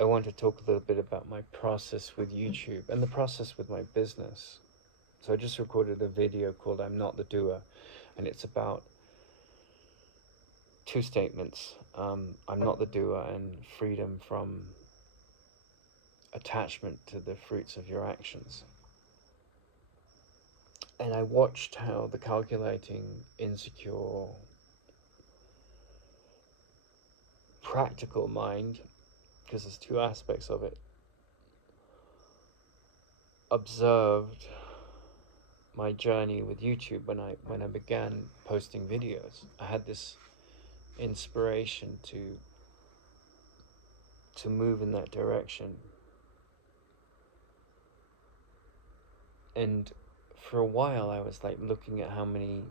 I want to talk a little bit about my process with YouTube and the process with my business. So I just recorded a video called I'm Not the Doer, and it's about two statements. I'm not the doer, and freedom from attachment to the fruits of your actions. And I watched how the calculating, insecure, practical mind, because there's two aspects of it, observed my journey with YouTube when I began posting videos. I had this inspiration to move in that direction. And for a while I was like looking at how many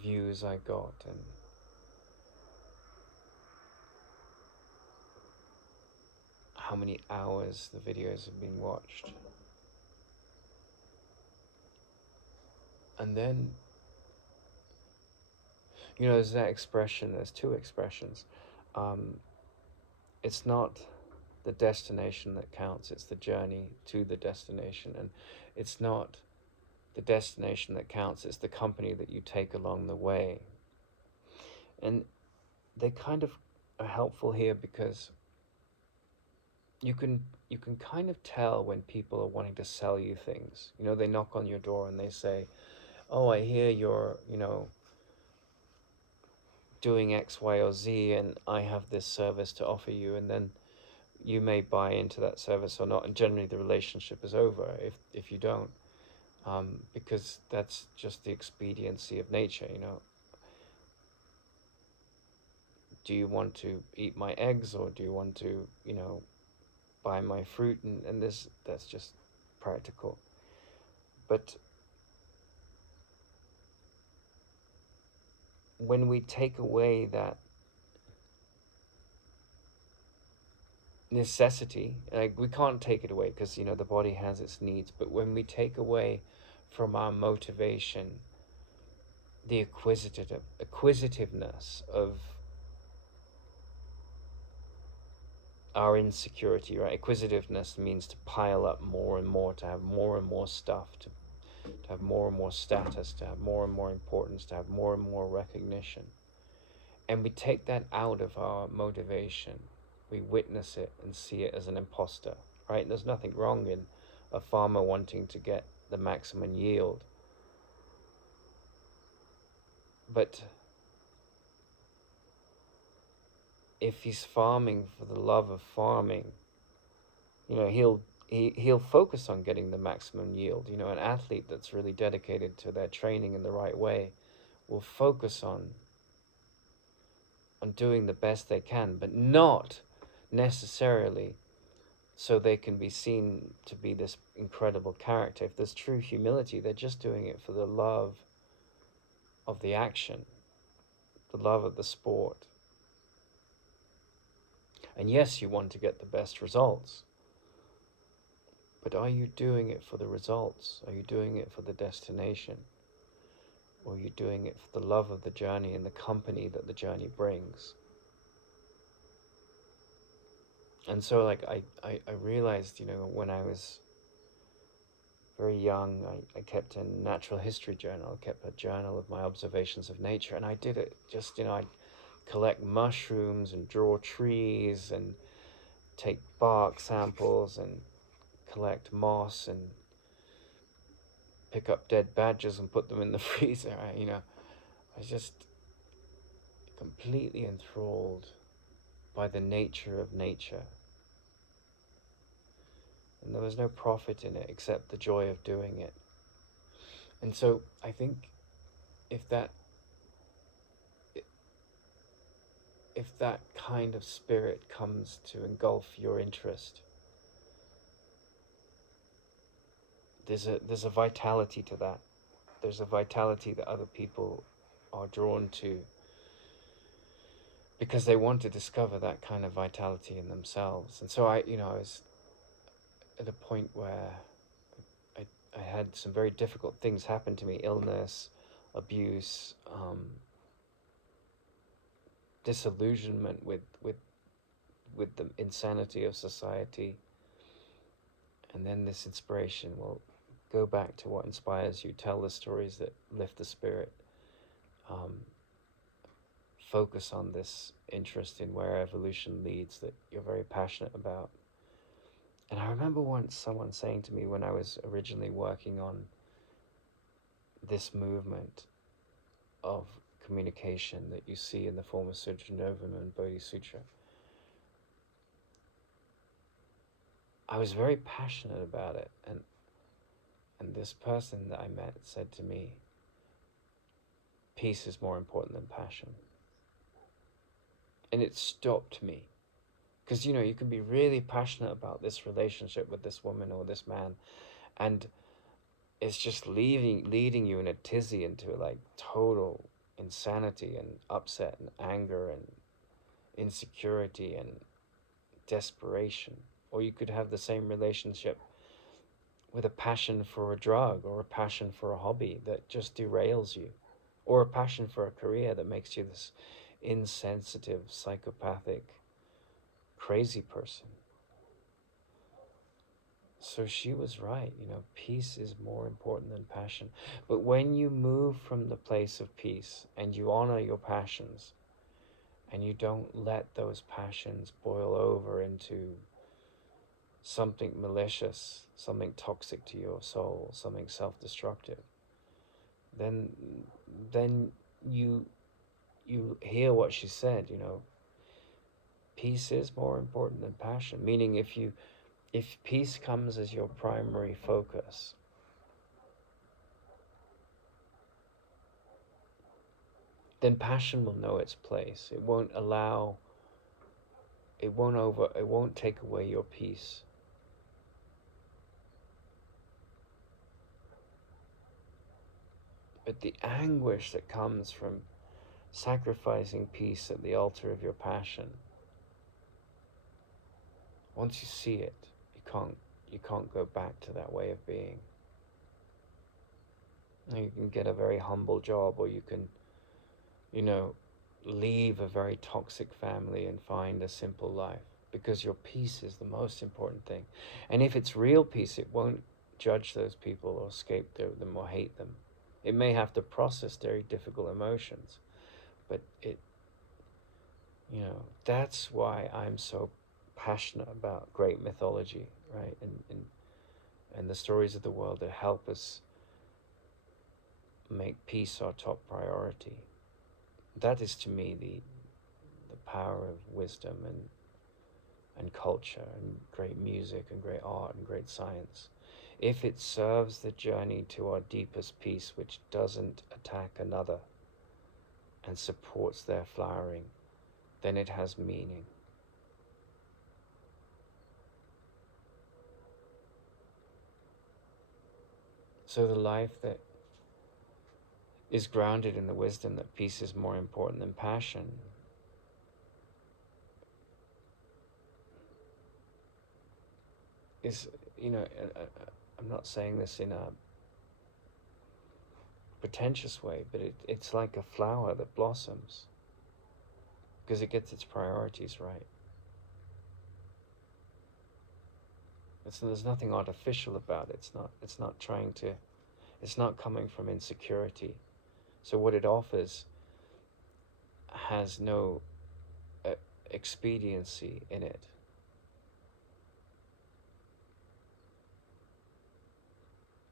views I got and how many hours the videos have been watched. And then, you know, there's that expression, there's two expressions. It's not the destination that counts, it's the journey to the destination. And it's not the destination that counts, it's the company that you take along the way. And they kind of are helpful here because you can kind of tell when people are wanting to sell you things. You know, they knock on your door and they say, oh, I hear you're, you know, doing X, Y, or Z, and I have this service to offer you. And then you may buy into that service or not, and generally the relationship is over if you don't, because that's just the expediency of nature. You know, do you want to eat my eggs, or do you want to, you know, buy my fruit? And that's just practical. But when we take away that necessity, like, we can't take it away because, you know, the body has its needs, but when we take away from our motivation the acquisitiveness of our insecurity, right? Acquisitiveness means to pile up more and more, to have more and more stuff, to have more and more status, to have more and more importance, to have more and more recognition. And we take that out of our motivation. We witness it and see it as an imposter, right? There's nothing wrong in a farmer wanting to get the maximum yield. But if he's farming for the love of farming, you know, he'll focus on getting the maximum yield. You know, an athlete that's really dedicated to their training in the right way will focus on doing the best they can, but not necessarily so they can be seen to be this incredible character. If there's true humility, they're just doing it for the love of the action, the love of the sport. And yes, you want to get the best results, but are you doing it for the results? Are you doing it for the destination? Or are you doing it for the love of the journey and the company that the journey brings? And so, like, I realized, you know, when I was very young, I kept a natural history journal. I kept a journal of my observations of nature, and I did it just, you know, I'd collect mushrooms and draw trees and take bark samples and collect moss and pick up dead badgers and put them in the freezer. You know, I was just completely enthralled by the nature of nature. And there was no profit in it except the joy of doing it. And so I think if that kind of spirit comes to engulf your interest, there's a vitality to that. There's a vitality that other people are drawn to because they want to discover that kind of vitality in themselves. And so I was at a point where I had some very difficult things happen to me: illness, abuse, disillusionment with with the insanity of society. And then this inspiration will go back to what inspires you, tell the stories that lift the spirit, focus on this interest in where evolution leads that you're very passionate about. And I remember once someone saying to me when I was originally working on this movement of communication that you see in the form of Sutra Novum and Bodhi Sutra, I was very passionate about it, and this person that I met said to me, peace is more important than passion. And it stopped me. Because, you know, you can be really passionate about this relationship with this woman or this man, and it's just leading you in a tizzy into like total insanity and upset and anger and insecurity and desperation. Or you could have the same relationship with a passion for a drug or a passion for a hobby that just derails you, or a passion for a career that makes you this insensitive, psychopathic, crazy person. So she was right, you know, peace is more important than passion. But when you move from the place of peace and you honor your passions and you don't let those passions boil over into something malicious, something toxic to your soul, something self-destructive, then you hear what she said, you know, peace is more important than passion. Meaning if peace comes as your primary focus, then passion will know its place. It won't take away your peace. But the anguish that comes from sacrificing peace at the altar of your passion, once you see it, you can't go back to that way of being. You can get a very humble job, or you can, you know, leave a very toxic family and find a simple life, because your peace is the most important thing. And if it's real peace, it won't judge those people or scapegoat them or hate them. It may have to process very difficult emotions, but it, you know, that's why I'm so passionate about great mythology, right? And the stories of the world that help us make peace our top priority. That is, to me, the power of wisdom and culture and great music and great art and great science. If it serves the journey to our deepest peace, which doesn't attack another and supports their flowering, then it has meaning. So the life that is grounded in the wisdom that peace is more important than passion is, you know, I'm not saying this in a pretentious way, but it's like a flower that blossoms because it gets its priorities right. There's nothing artificial about it. It's not coming from insecurity. So what it offers has no expediency in it.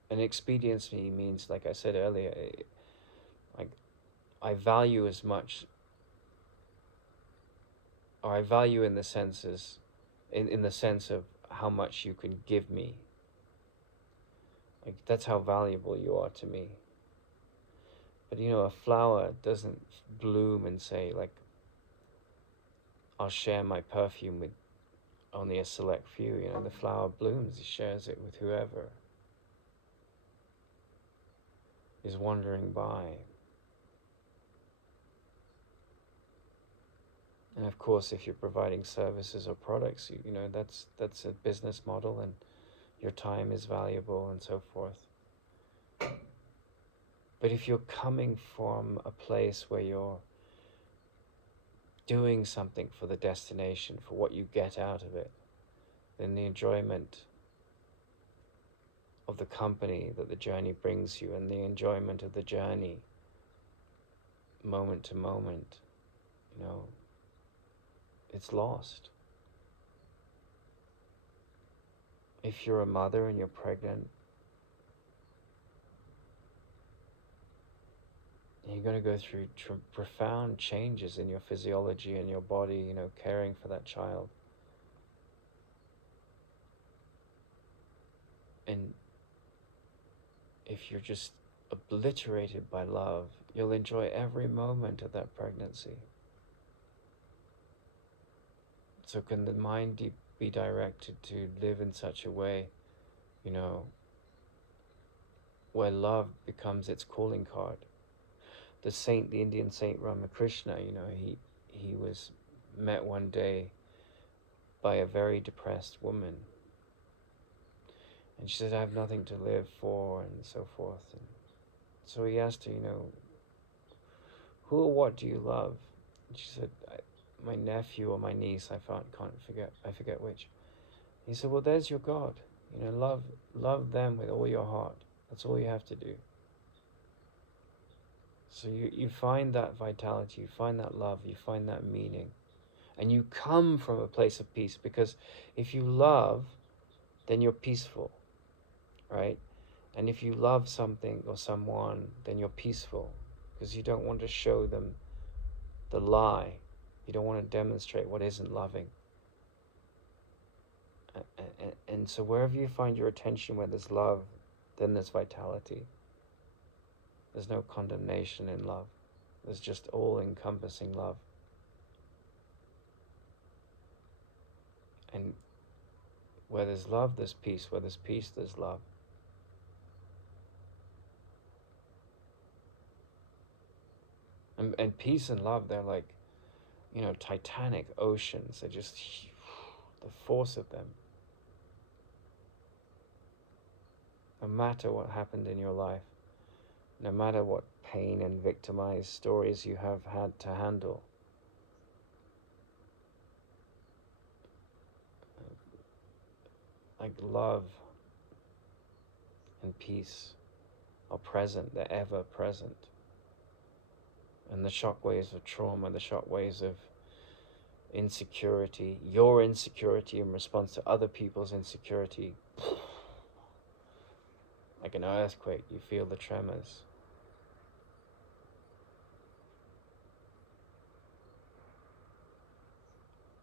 And expediency means, like I said earlier, like I value as much, or I value in the senses, in the sense of how much you can give me. Like that's how valuable you are to me. But you know, a flower doesn't bloom and say like, I'll share my perfume with only a select few. You know, the flower blooms, it shares it with whoever is wandering by. And of course, if you're providing services or products, you know, that's a business model, and your time is valuable and so forth. But if you're coming from a place where you're doing something for the destination, for what you get out of it, than the enjoyment of the company that the journey brings you, and the enjoyment of the journey moment to moment, it's lost. If you're a mother and you're pregnant, you're going to go through profound changes in your physiology and your body, caring for that child. And if you're just obliterated by love, you'll enjoy every moment of that pregnancy. So can the mind be directed to live in such a way, where love becomes its calling card? The Indian saint Ramakrishna, he was met one day by a very depressed woman. And she said, I have nothing to live for, and so forth. And so he asked her, who or what do you love? And she said, my nephew or my niece, I forget which. He said, well, there's your God. Love them with all your heart. That's all you have to do. So you find that vitality, you find that love, you find that meaning. And you come from a place of peace, because if you love, then you're peaceful, right? And if you love something or someone, then you're peaceful, because you don't want to show them the lie. You don't want to demonstrate what isn't loving. And so wherever you find your attention, where there's love, then there's vitality. There's no condemnation in love. There's just all-encompassing love. And where there's love, there's peace. Where there's peace, there's love. And peace and love, they're like, titanic oceans. They're just the force of them. No matter what happened in your life, no matter what pain and victimized stories you have had to handle, like love and peace are present, they're ever present. And the shockwaves of trauma, the shockwaves of insecurity, your insecurity in response to other people's insecurity, like an earthquake, you feel the tremors.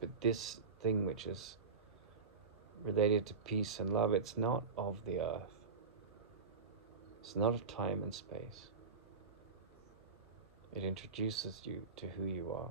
But this thing which is related to peace and love, it's not of the earth. It's not of time and space. It introduces you to who you are.